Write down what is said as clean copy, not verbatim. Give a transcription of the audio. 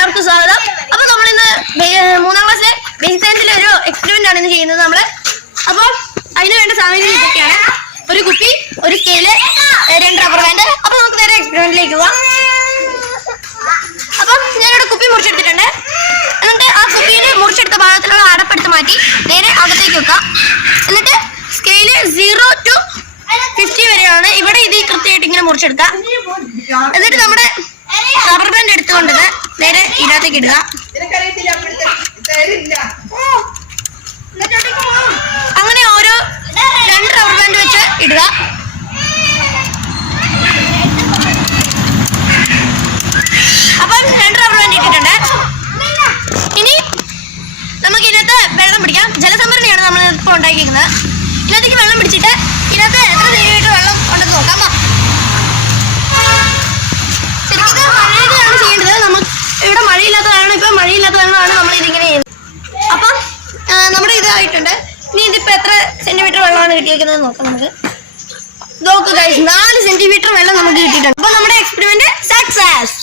എല്ലാവർക്കും സ്വാഗതം. അപ്പൊ നമ്മളിന്ന് 3ാം ക്ലാസ്സിലെ ബേസിക് സയൻസിലെ ഒരു എക്സ്പെരിമെന്റ് ആണ് ഇന്ന് ചെയ്യുന്നത് നമ്മള്. അപ്പോൾ അതിന് വേണ്ട സാമഗ്രികൾ ഇതൊക്കെയാണ്: ഒരു കുപ്പി, ഒരു സ്കെയില്, 2 റബ്ബർ ബാൻഡ്. അപ്പൊ നമുക്ക് നേരെ എക്സ്പെരിമെന്റിലേക്ക് പോവാം. അപ്പം ഞാനിവിടെ കുപ്പി മുറിച്ചെടുത്തിട്ടുണ്ട്. എന്നിട്ട് ആ കുപ്പിയിൽ മുറിച്ചെടുത്ത ഭാഗത്തിലുള്ള അടപ്പെടുത്ത് മാറ്റി നേരെ അകത്തേക്ക് വെക്കാം. എന്നിട്ട് സ്കെയില് 0 to 50 വരെയാണ്. ഇവിടെ ഇത് കൃത്യമായിട്ട് ഇങ്ങനെ മുറിച്ചെടുക്കാം. എന്നിട്ട് നമ്മുടെ റബ്ബർ ബാൻഡ് എടുത്തുകൊണ്ട് നേരെ ഇതിനകത്തേക്ക് ഇടുക. അങ്ങനെ ഓരോ 2 റബ്ബർ ബാൻഡ് വെച്ച് ഇടുക. അപ്പം 2 റബ്ബർ ബാൻഡ് ഇട്ടിട്ടുണ്ട്. ഇനി നമുക്ക് ഇതിനകത്ത് വെള്ളം പിടിക്കാം. ജലസംഭരണിയാണ് നമ്മൾ ഇപ്പോൾ ഉണ്ടാക്കിയിരിക്കുന്നത്. ഇതിനകത്തേക്ക് വെള്ളം പിടിച്ചിട്ട് ഇതിനകത്ത് എത്ര സെന്റിമീറ്റർ വെള്ളം ഉണ്ടെന്ന് നോക്കാം. ശരിക്കും മഴയിലാണ് ചെയ്യേണ്ടത്. നമുക്ക് ഇവിടെ മഴയില്ലാത്തതാണ്. ഇപ്പം മഴയില്ലാത്തതാണ് നമ്മൾ ഇതിങ്ങനെ ചെയ്യുന്നത്. അപ്പം നമ്മുടെ ഇതായിട്ടുണ്ട്. ഇനി ഇതിപ്പോൾ എത്ര സെന്റിമീറ്റർ വെള്ളമാണ് കിട്ടിയിരിക്കുന്നത് നോക്കാം. നമുക്ക് നോക്കുക, 4 സെന്റിമീറ്റർ വെള്ളം നമുക്ക് കിട്ടിയിട്ടുണ്ട്. അപ്പം നമ്മുടെ എക്സ്പെരിമെന്റ് സക്സസ്.